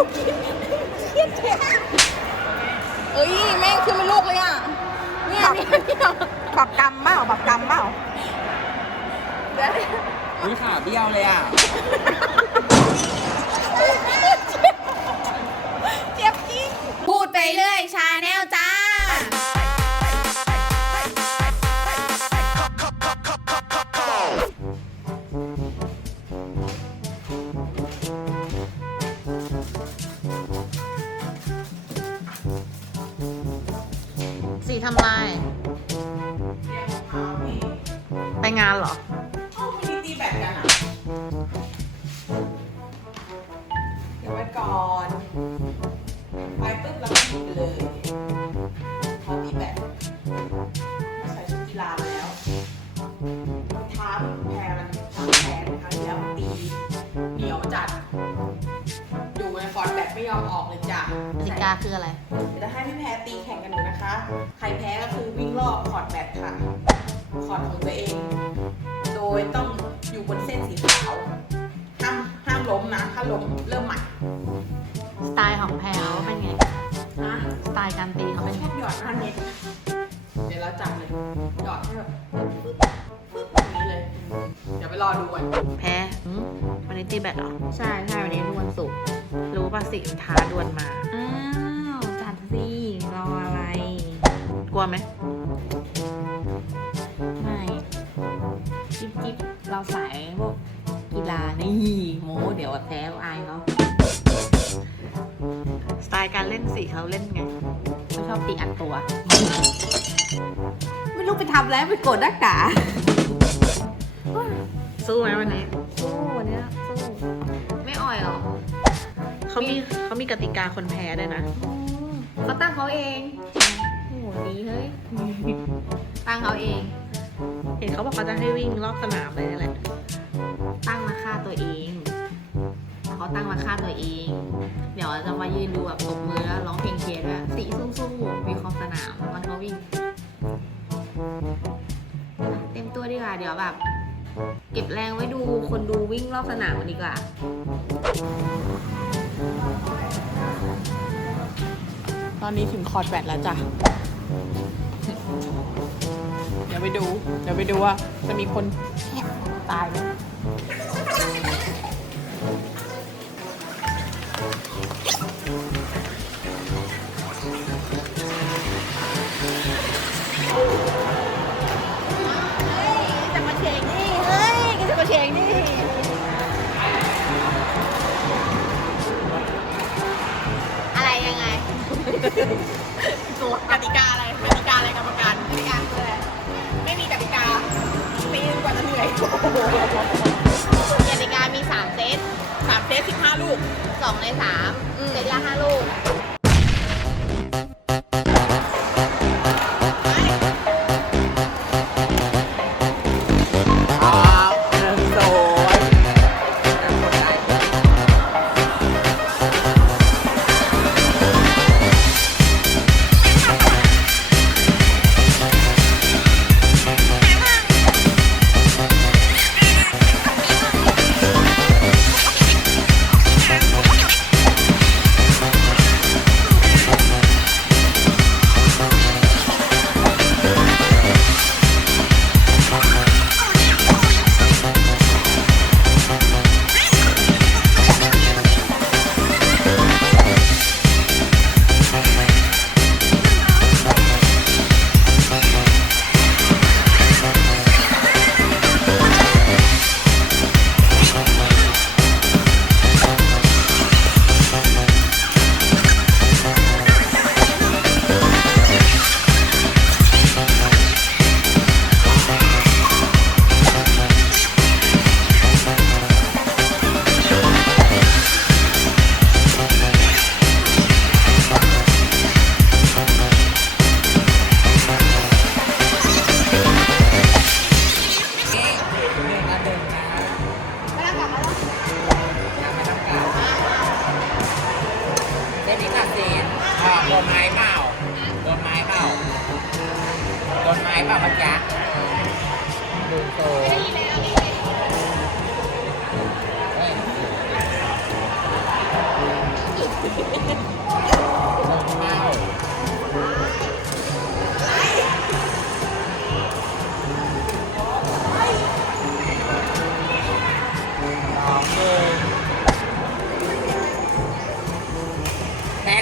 ลูกเครียดเจ็บเอ้ยแม่งขึ้นเป็นลูกเลยอะเนี่ยเนี่ยเนี่ยปรับกรรมเปล่าปรับกรรมเปล่าเดี๋ยว อุ้ยขาเบี้ยวเลยอะ งานเหรอเอ้าไม่ได้ตีแบตกันอะเดี๋ยวไว้ก่อน ไปปุ๊บแล้วก็หยุดเลยพอตีแบตใส่ชุดกีฬามาแล้วเท้ามันแพรมันทำแผลครั้งที่แล้วมันตีเหนียวจัด อยู่ในฟอนต์แบตไม่ยอมออกเลยจ้ะ กติกาคืออะไร เดี๋ยวจะให้พี่แพ้ตีแข่งกันหนูนะคะ ใครแพ้ก็คือวิ่งรอบคอร์ดแบตค่ะ คอร์ดของตัวเอง โดยต้องอยู่บนเส้นสีขาวห้ามห้ามล้มนะถ้าล้มเริ่มใหม่สไตล์ของแพลวเป็นไง นะสไตล์การตีเขาเขาเป็นชไงอบหยอดหน้าเน็ตเดี๋ยวเราจับเลยหยอดให้แบบปึ๊บปึ๊บแบบนี้เลย เดี๋ยวไปรอดูกันแพ้หืมวันนี้ตีแบตเหรอ ใช่ใช่วันนี้ทุกวันศุกร์รู้ป่ะสิมันท้าดวลมา อ้าวจัดสิรออะไร กลัวไหมไม่ สายพวกกีฬานี่โมเดี๋ยวแพ้อายเขาสไตล์การเล่นสีเขาเล่นไงเขาชอบตีอัดตัว ไม่รู้ไปทำแล้วไปกดหน้ากาสู้ไหมวันนี้ สู้วันเนี้ยสู้ไม่อ่อยหรอเขามีเขามีกติกาคนแพ้ด้วยนะเขาตั้งเขาเองโอ้โหดีเฮ้ยตั้งเขาเอง เห็นเขาบอกเขาจะให้วิ่งรอบสนามเลยนี่แหละตั้งมาฆ่าตัวเองเขาตั้งมาฆ่าตัวเอง เดี๋ยวจะมายืนดูแบบตบมือแล้วร้องเพลงเชียร์ด้วยสีสู้ๆมีขอบสนามวันเขาวิ่ง เต็มตัวดีกว่า เดี๋ยวแบบ เก็บแรงไว้ดูคนดูวิ่งรอบสนามดีกว่าตอนนี้ถึงคอร์ดแบตแล้วจ้ะ เดี๋ยวไปดู เดี๋ยวไปดูว่าจะมีคนตายไหม จนกว่าจะเหนื่อยกติกามี 3 เซต3เซต15 ลูก 2 ใน3เซตละ5ลูก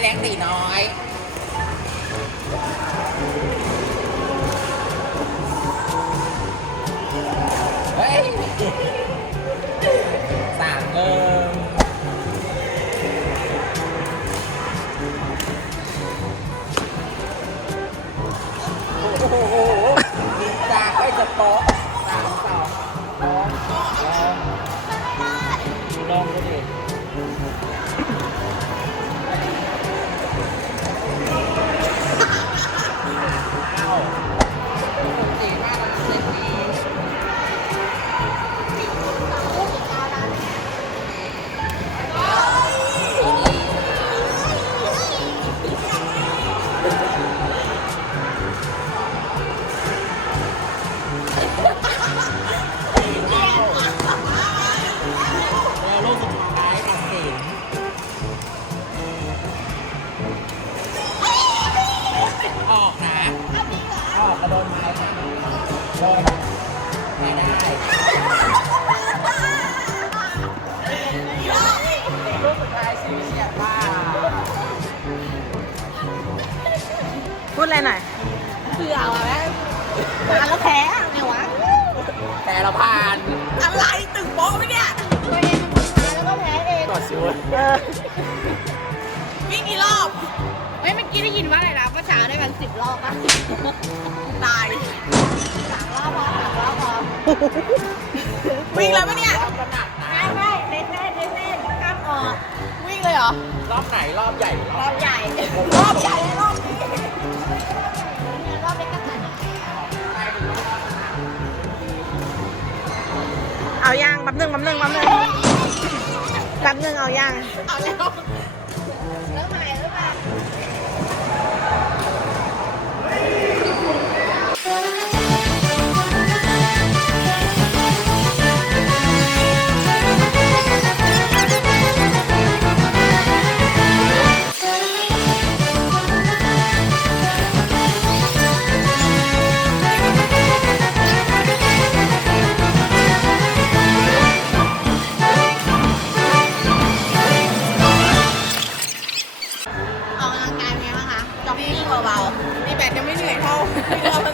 đáng tỷ nói. Ấy giả ngơ โดนไม่ได้ลูกสุดท้ายสีเฉียดว่าพูดอะไรหน่อยเผื่อว่ะแม่มาแล้วแพ้ไงวะ แต่เราผ่านอะไรตึงโป๊ะไหมเนี่ยตัวเองมันมาแล้วก็แพ้เองกดชิววิ่ง กี้ได้ยินว่าอะไรนะว่าช้าได้กันสิบรอบป่ะตายสามรอบพอสามรอบพอวิ่งเลยปะเนี่ยรอบก็หนักนะไม่ไม่เล่นเล่นเล่นเล่นข้ามออก วิ่งเลยเหรอ รอบไหนรอบใหญ่หรือรรออบบใหญ่ รอบใหญ่รอบนี้รอบเล็กก็สนุกเอาย่างแป๊บนึงแป๊บนึงแป๊บนึงแป๊บนึงเอาย่างเอาแล้ว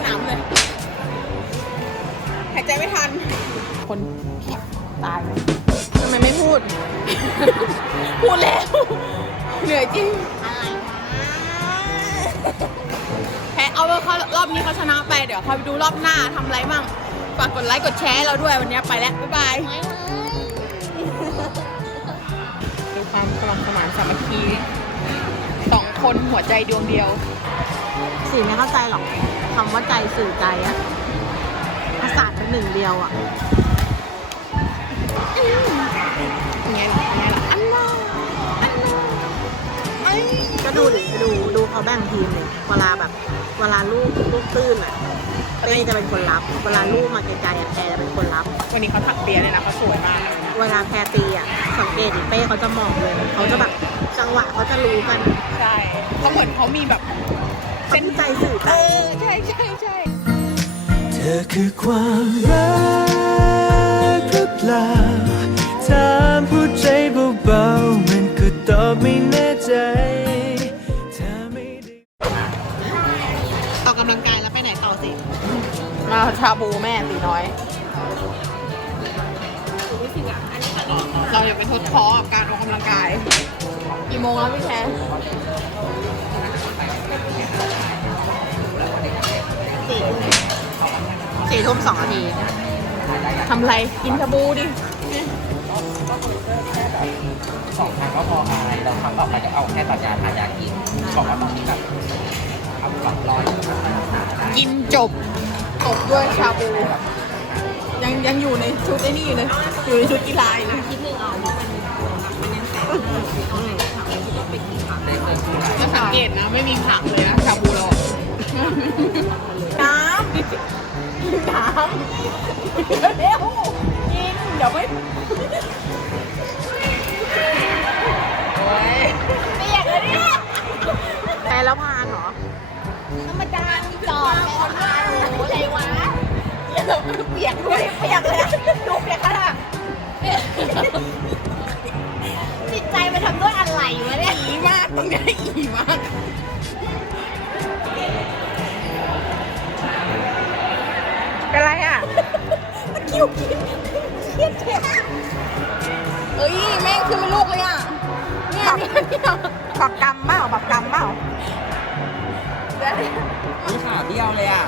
นามเลยหายใจไม่ทัน คนตายทำไมไม่พูด พูดแล้ว เหนื่อยจริงอะไรแพ้เอาไว้เขารอบนี้เขาชนะไป เดี๋ยวคอยไปดูรอบหน้าทำอะไรมั่งฝากกดไลค์กดแชร์ให้เราด้วยวันนี้ไปแล้ว บ๊ายบายดูความสมัครสมานสามัคคีสองคนหัวใจดวงเดียว สีไม่เข้าใจหรอก คำว่าใจสื่อใจอะภาษาเป็นหนึ่งเดียวอะไงล่ะไงล่ะอันน่าอันน่าไอ้ก็ดูดิดูดูเขาแบ่งทีมเลยเวลาแบบเวลาลูกลูกตื้นอะเป้จะเป็นคนรับ เวลาลูกมาไกลๆอะแพรจะเป็นคนรับ วันนี้เขาถักเปียเลยนะเขาสวยมากเวลาแพรตีอะสังเกตดิเป้เขาจะมองเลยเขาจะแบบจังหวะเขาจะรู้กัน ใช่เขาเหมือนเขามีแบบ เขามีใจสื่อเอใจอใช่ใช่ใช่เธอคือความรักหรือเปล่าถามผู้ใจเบาๆมันก็ตอบไม่แน่ใจเธอไม่ได้ ออกกำลังกายแล้วไปไหนต่อสิ มาชาบูแม่ตีน้อย เราอย่าไปทดท้อกับการออกกำลังกาย กี่โมงแล้วพี่แชร์ สี่ทุ่มสี่ทุ่มสองนาทีทำไรกินชาบูดิสองครั้งก็พออะไรเราครั้งต่อไปจะเอาแค่ตัดยาทายากินบอกว่าตอนนี้แบบเอาหลักร้อยกินจบจบด้วยชาบูยังยังอยู่ในชุดไอ้นี่อยู่เลยอยู่ในชุดกีฬาอยู่เลย จะสังเกตนะ ไม่มีผักเลยนะชาบูเราน้ำน้ำ ต้องได้อีมากเป็นไรอะตะคิวกินเครียดเจ็เอ้ยแม่งคือไม่ลูกเลยอะเนี่ยเนี่ยเนี่ยบักกำเปล่าบักกำเปล่าเดี๋ยวนี่ขาเบี้ยวเลยอะ